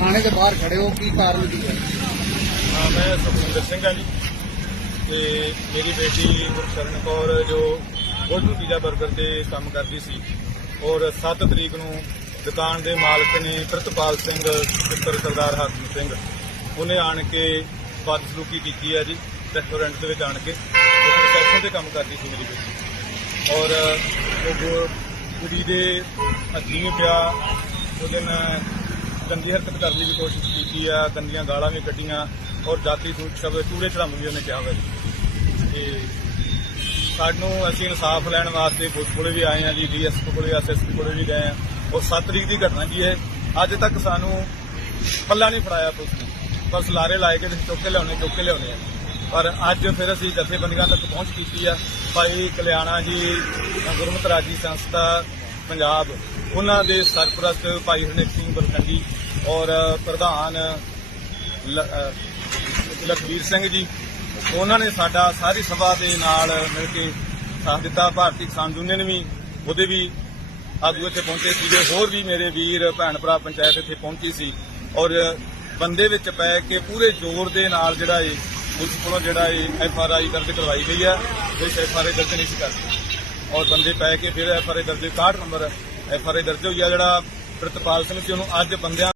ਥਾਣੇ ਦੇ ਬਾਹਰ ਖੜੇ ਹੋ, ਕੀ ਕਾਰਨ ਕੀ ਹੈ? ਹਾਂ, ਮੈਂ ਸੁਖਵਿੰਦਰ ਸਿੰਘ ਹਾਂ ਜੀ। ਤੇ ਮੇਰੀ ਬੇਟੀ ਗੁਰਸ਼ਰਨ ਕੌਰ ਜੋ ਗੋਲਡਨ ਪੀਜ਼ਾ 버ਗਰ ਤੇ ਕੰਮ ਕਰਦੀ ਸੀ ਔਰ 7 ਤਰੀਕ ਨੂੰ ਦੁਕਾਨ ਦੇ ਮਾਲਕ ਨੇ ਪ੍ਰਿਤਪਾਲ ਸਿੰਘ, ਪੁੱਤਰ ਸਰਦਾਰ ਹਾਕਮ ਸਿੰਘ, ਉਹਨੇ ਆਣ ਕੇ ਬਦਸਲੂਕੀ ਕੀਤੀ ਹੈ ਜੀ ਰੈਸਟੋਰੈਂਟ ਦੇ ਵਿੱਚ ਆਣ ਕੇ। ਉਹ ਰਿਸੈਪਸ਼ਨ ਤੇ ਕੰਮ ਕਰਦੀ ਸੀ ਮੇਰੀ ਬੇਟੀ। ਔਰ ਉਹ ਕੁੜੀ ਦੇ ਹੱਥੀਂ ਵੀ ਪਿਆ। ਉਹਦੇ ਨਾਲ ਗੰਦੀ ਹਰਕਤ ਕਰਨ ਦੀ ਵੀ ਕੋਸ਼ਿਸ਼ ਕੀਤੀ ਆ, ਗੰਦੀਆਂ ਗਾਲਾਂ ਵੀ ਕੱਢੀਆਂ ਔਰ ਜਾਤੀ ਸੂਚ ਸ਼ਬਦ ਚੂੜੇ ਚੜਾਉਣ ਵੀ ਉਹਨੇ ਕਿਹਾ ਹੋਇਆ ਜੀ। ਤੇ ਸਾਨੂੰ ਅਸੀਂ ਇਨਸਾਫ ਲੈਣ ਵਾਸਤੇ ਪੁਲਿਸ ਕੋਲੇ ਵੀ ਆਏ ਆ ਜੀ, ਡੀਐਸਪੀ ਕੋਲੇ, ਐਸਐਸਪੀ ਕੋਲੇ ਵੀ ਗਏ ਆ। ਔਰ 7 ਤਰੀਕ ਦੀ ਘਟਨਾ ਜੀ ਇਹ ਅੱਜ ਤੱਕ ਸਾਨੂੰ ਪੱਲਾ ਨਹੀਂ ਫੜਾਇਆ ਪੁਲਿਸ ਨੇ। ਬਸ ਲਾਰੇ ਲਾਏ ਕੇ ਤੇ ਚੁੱਕ ਕੇ ਲਿਆਉਣੇ, ਚੁੱਕ ਕੇ ਲਿਆਉਣੇ ਆ। ਪਰ ਅੱਜ ਫਿਰ ਅਸੀਂ ਜਥੇਬੰਦੀਆਂ ਤੱਕ ਪਹੁੰਚ ਕੀਤੀ ਆ। ਭਾਈ ਕਲਿਆਣਾ ਜੀ, ਗੁਰਮਤਿ ਰਾਜੀ ਸੰਸਥਾ ਪੰਜਾਬ, ਉਹਨਾਂ ਦੇ ਸਰਪ੍ਰਸਤ ਭਾਈ ਹਰਨੇਕ ਸਿੰਘ ਬਲਕੰਡੀ ਔਰ ਪ੍ਰਧਾਨ ਲ- ਅਹ ਲਖਵੀਰ ਸਿੰਘ ਜੀ, ਉਹਨਾਂ ਨੇ ਸਾਡਾ ਸਾਰੀ ਸਭਾ ਦੇ ਨਾਲ ਮਿਲ ਕੇ ਸਾਥ ਦਿੱਤਾ। ਭਾਰਤੀ ਕਿਸਾਨ ਯੂਨੀਅਨ ਵੀ ਉਹਦੇ ਵੀ ਆਗੂ ਇੱਥੇ ਪਹੁੰਚੇ ਸੀਗੇ। ਹੋਰ ਵੀ ਮੇਰੇ ਵੀਰ, ਭੈਣ ਭਰਾ ਪੰਚਾਇਤ ਇੱਥੇ ਪਹੁੰਚੀ ਸੀ ਔਰ ਬੰਦੇ ਵਿੱਚ ਪੈ ਕੇ ਪੂਰੇ ਜ਼ੋਰ ਦੇ ਨਾਲ ਜਿਹੜਾ ਇਹ ਪੁਲਿਸ ਕੋਲੋਂ ਜਿਹੜਾ ਏ ਐਫ ਆਰ ਆਈ ਦਰਜ ਕਰਵਾਈ ਗਈ ਆ ਕੋਈ ਐਫ ਆਰ ਆਈ ਦਰਜ ਨਹੀਂ ਸੀ ਕਰਦੀ ਔਰ ਬੰਦੇ ਪੈ ਕੇ ਫਿਰ ਐਫ ਆਰ ਆਈ ਦਰਜ 61 ਨੰਬਰ ਐਫ ਆਰ ਆਈ ਦਰਜ ਹੋਈ ਆ, ਜਿਹੜਾ ਪ੍ਰਿਤਪਾਲ ਸਿੰਘ ਸੀ ਉਹਨੂੰ ਅੱਜ ਬੰਦਿਆਂ